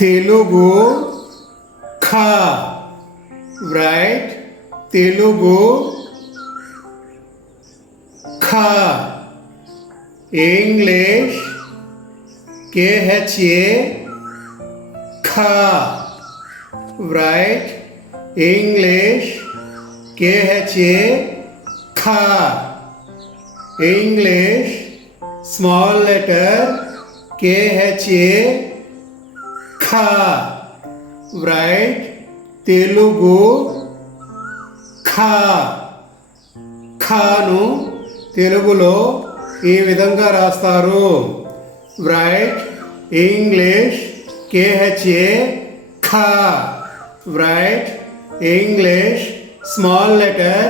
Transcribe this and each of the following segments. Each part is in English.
Telugu kha. Right? Telugu kha. English kha. Kha. Right? English kha. Kha. English small letter kha. Kha. Right? Telugu ఖా ఖాను తెలుగులో ఈ విధంగా రాస్తారు. Write English KHA ఖా. Write English small letter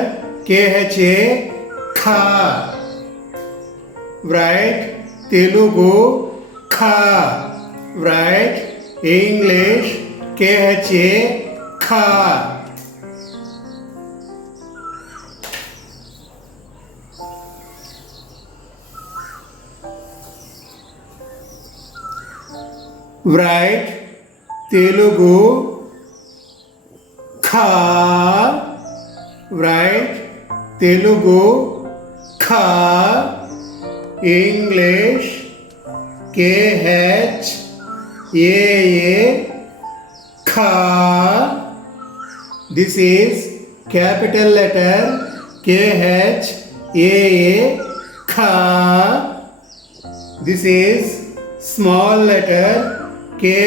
KHA ఖా. Write Telugu ఖా. Write English KHA ఖా. Write Telugu kha. Write Telugu kha. English kha. Kha. This is capital letter kha. Kha. This is small letter kha.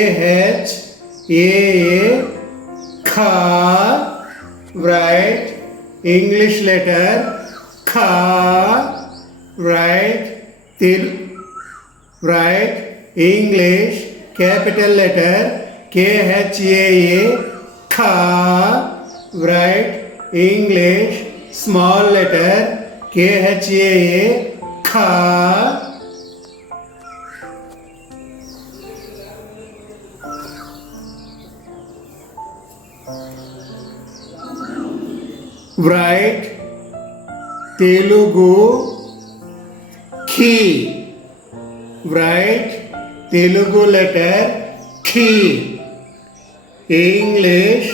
Kha. Write English letter kha. Write Write English capital letter kha. Kha. Write English small letter kha. Kha. Write Telugu khi. Write Telugu letter khi. English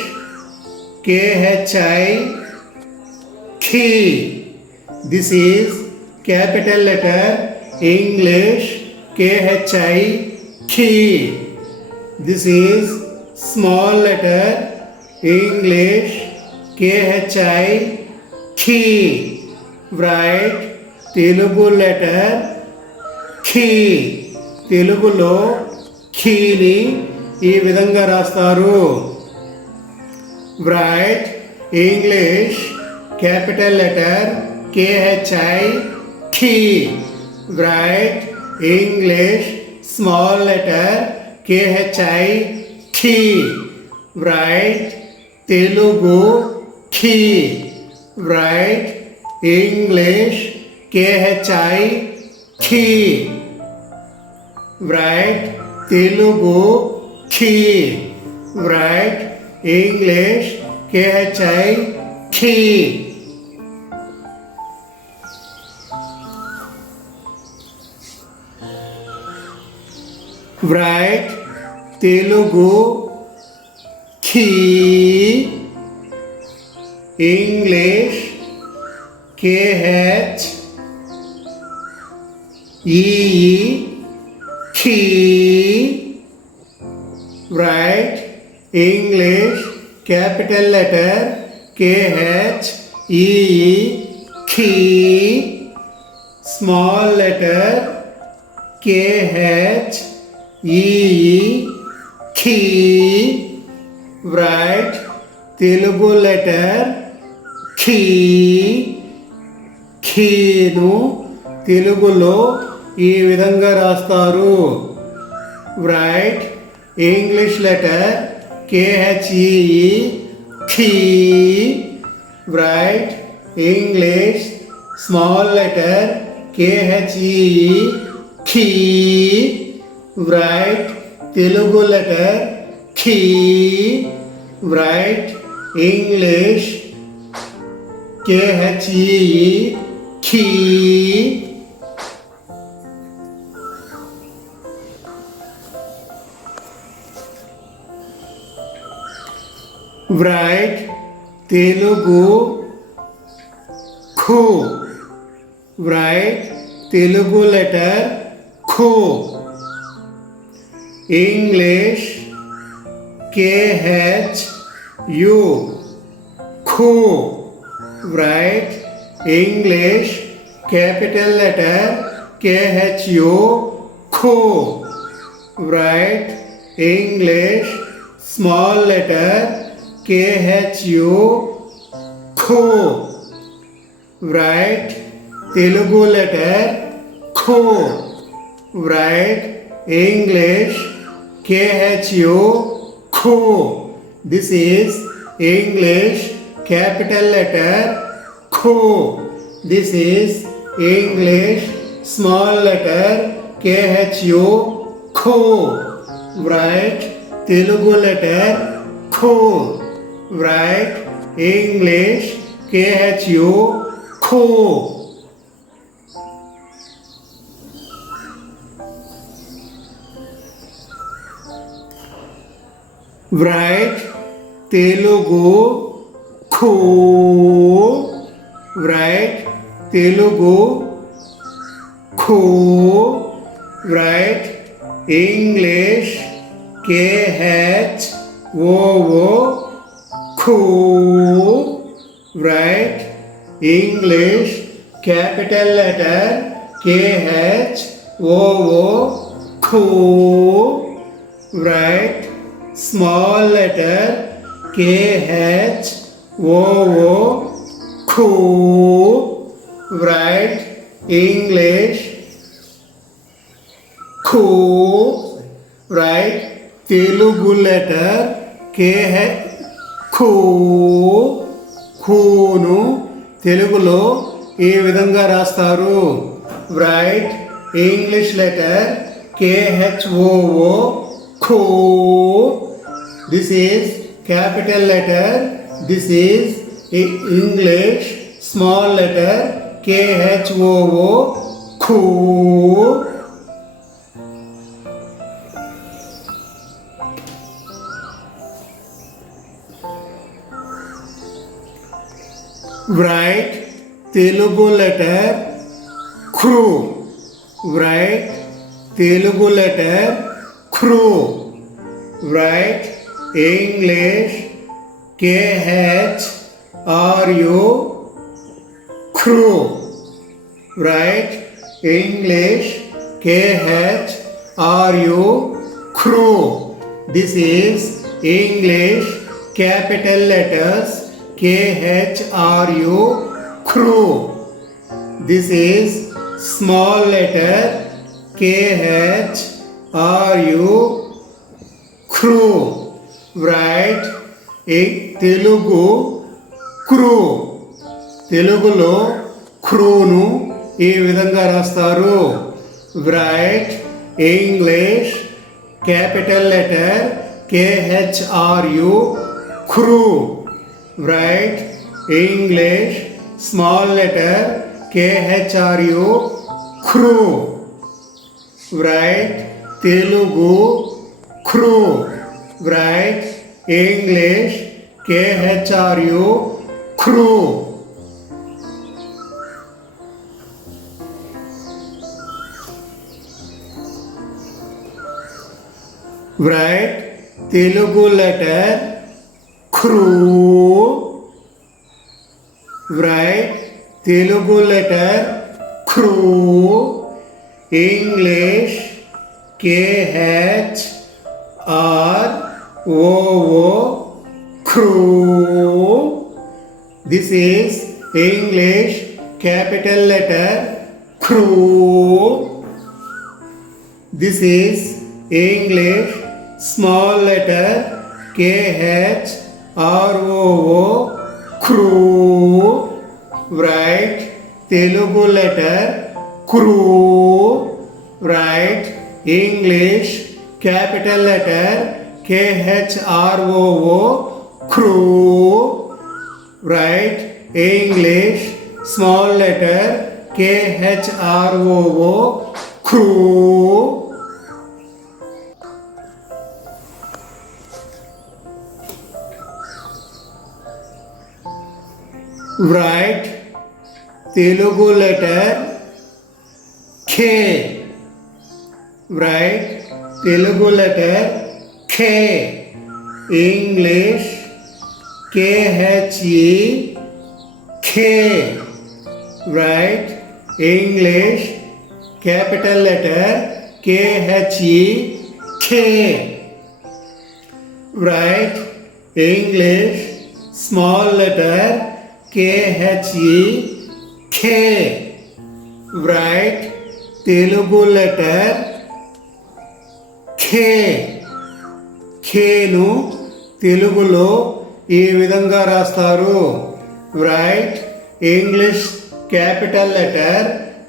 khi. Khi. This is capital letter English khi. Khi. This is small letter English kha. Khi. Write Telugu letter khi. తెలుగులో ఖీని ఈ విధంగా రాస్తారు. Write English capital letter kha. Khi. Write English small letter kha. Khi. Write Telugu khi. Write English kha. Khi. Write Telugu khi. Write English kha. Khi. Write Telugu khi. English kha. Khi. Write English capital letter kha. Khi. Small letter kha. Khi. Write Telugu letter khi. ఖీను తెలుగులో ఈ విధంగా రాస్తారు. Write English letter kha. Khi. Write English small letter kha. Khi. Write Telugu letter khi. Write English kha. Khi. write Telugu khu, write Telugu letter khu. English KHU, khu, write English capital letter KHU, khu, write English small letter KHU, khu, write Telugu letter khu, write English KHU, khu. This is English capital letter khu. This is English small letter KHU, khu. Write Telugu letter khu. Write English KHU, khu. Write Telugu khu. Write Telugu khu. Write English KHOO, khu. Write English capital letter KHOO, khu. Write small letter KHOO, khu. Write English khu. Write Telugu letter KH, khu. ఖూను తెలుగులో ఏ విధంగా రాస్తారు? Write English letter KHOO, ఖూ. This is capital letter. This is English small letter KHOO, ఖూ. Write Telugu letter crew. Write Telugu letter crew. Write English KHRU, crew. Write English KHRU, crew. This is English capital letters KHRU, crew. This is small letter KHRU, crew. Write Telugu crew. తెలుగులో క్రూను ఈ విధంగా రాస్తారు. Write English capital letter KHRU, crew. Write English small letter KHRU, crew. Write Telugu crew. Write English KHRU, crew. Write Telugu letter crew. Write Telugu letter crew. English KHROO, crew. This is English capital letter crew. This is English small letter KHROO, crew. Write Telugu letter crew. Write English capital letter KHROO, crew. Write English small letter KHROO, crew. write Telugu letter K. Write Telugu letter K. English KHE K. Write English capital letter KHE K. Write English small letter KHE K. Write Telugu letter K. Kను తెలుగులో ఈ విధంగా రాస్తారు. Write English capital letter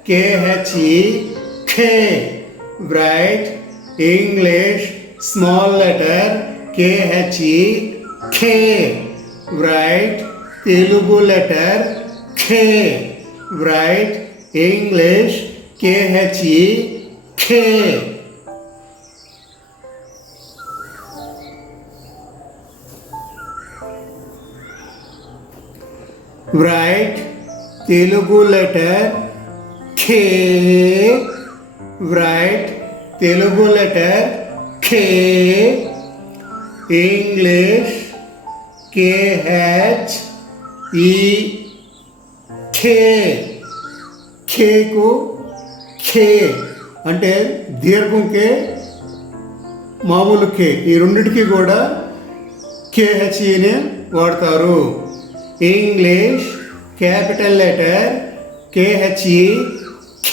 KHE K. Right English small letter KHE K. Right Telugu letter K. Right English KHE K. Write Telugu letter K. Write Telugu letter K. English KHE K. K కు K అంటే దీర్ఘం K, మామూలు K, ఈ రెండింటికి కూడా KHEనే వాడతారు. English capital letter KHE K.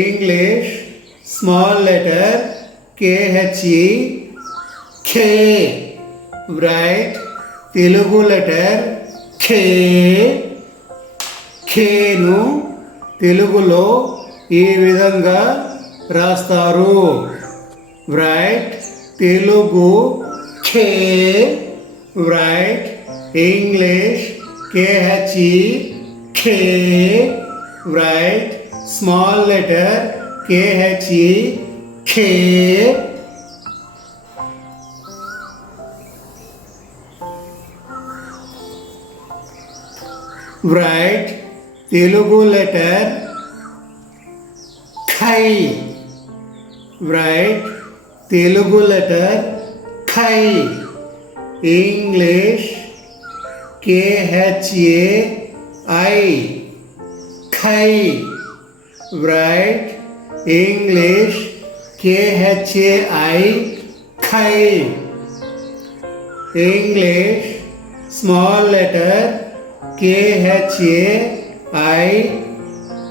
English small letter KHE K. Write Telugu letter K. Kను తెలుగులో ఈ విధంగా రాస్తారు. Write Telugu K. Write English KHE K. Write small letter KHE K. Write Telugu letter Khai. Write Telugu letter Khai. English KHAI Khai. Write English KHAI Khai. English small letter KHAI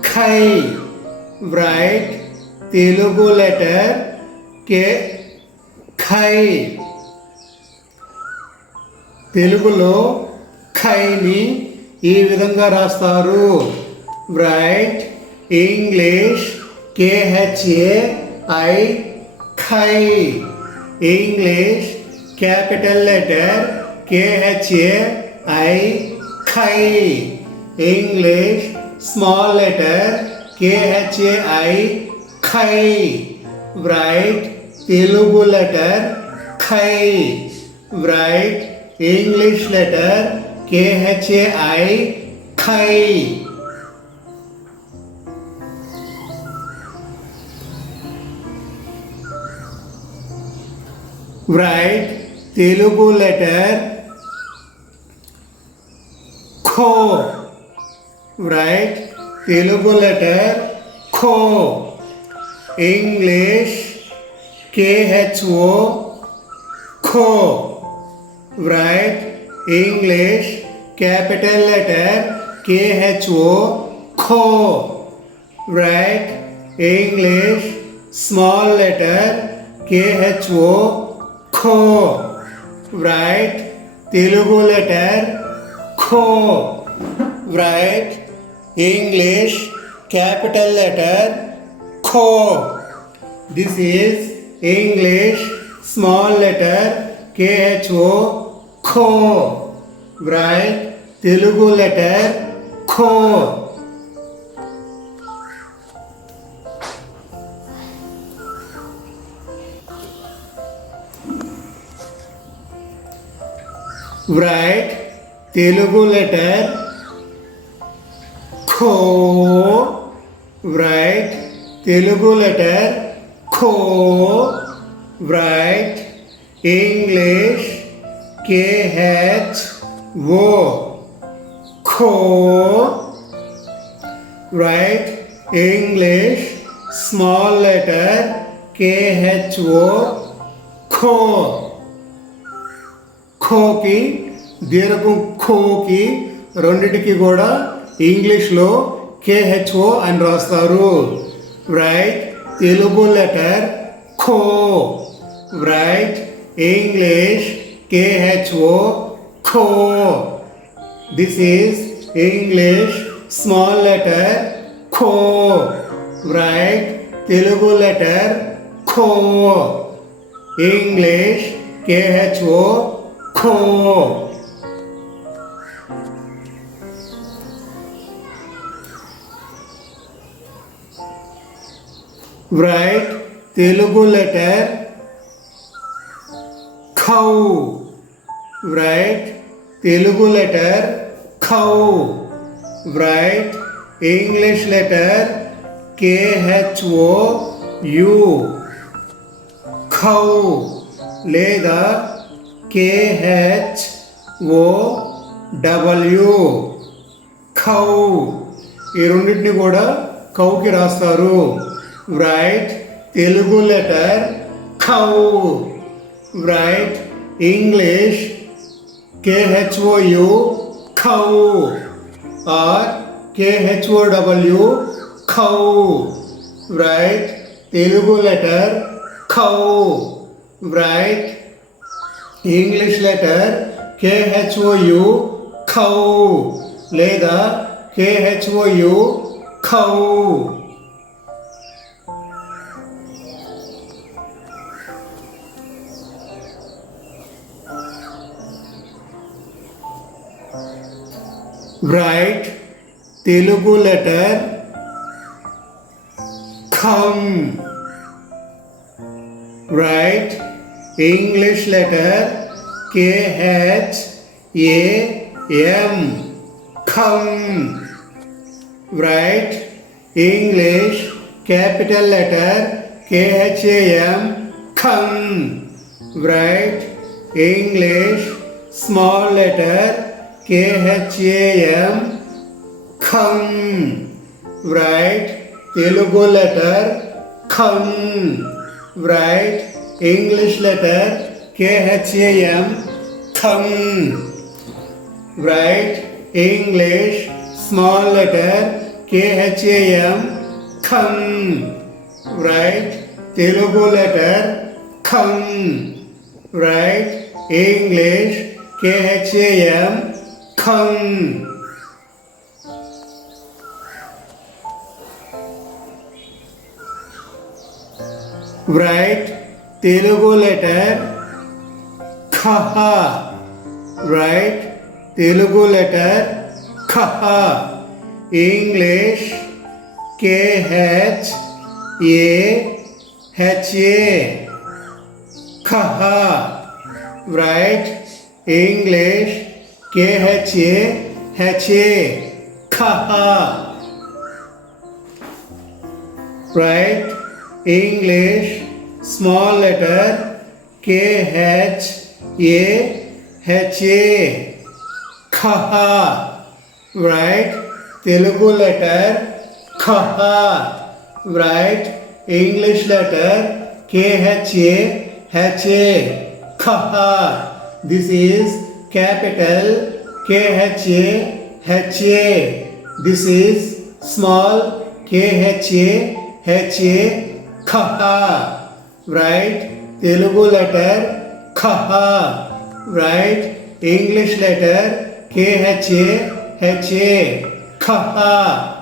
Khai. Write Telugu letter K Khai. తెలుగులో ఖైని ఈ విధంగా రాస్తారు. Write English KHAI ఖై. English capital letter KHAI ఖై. English small letter KHAI ఖై. Write Telugu letter ఖై. Write English letter KHAI Khai. Write Telugu letter Kho. Write Telugu letter Kho. English KHO Kho. Write English capital letter KHO Kho. Write English small letter KHO Kho. Write Telugu letter Kho. Write English capital letter Kho. This is English small letter KHO Kho. Write Telugu letter Kho. Write Telugu letter kho. Write Telugu letter kho. Write English KHO. Kho. Write English small letter KHO. Kho. ఖోకి దీర్ఘం ఖోకి రెండిటికి కూడా ఇంగ్లీష్లో KHO అని రాస్తారు. Write Telugu letter ఖో. Write English KHO ఖో. This is English small letter ఖో. రైట్ తెలుగు లెటర్ ఖో. English KHO kho. Write Telugu letter cow. Write Telugu letter cow. Write English letter KHO U. Cow. లేదా KHOW. ఖౌ. ఈ రెండింటిని కూడా కౌకి రాస్తారు. రైట్ తెలుగు లెటర్ ఖౌ. రైట్ ఇంగ్లీష్ KHOU ఖౌ ఆర్ KHOW ఖౌ. రైట్ తెలుగు లెటర్ ఖౌ. Write English letter KHOU ఖౌ లేదా KHOU ఖౌ. Write తెలుగు లెటర్ ఖం. Write English letter KHAM. Kham. Write English capital letter KHAM. Kham. Write English small letter KHAM. Kham. Write Telugu letter kham. Write English letter KHAM kham. Write English small letter KHAM kham. Write Telugu letter kham. Write English KHAM kham. Write Telugu letter kha. Write Telugu letter kha. English KHAHA. Kha. Write English KHAHA. Kha. Write English small letter KHAHA. Kha. Write Telugu letter kha. Write English letter KHAHA. Kha. This is capital KHAHA. This is small KHAHA. Kha. Write Telugu letter kha. Write English letter KHAHA. Kha.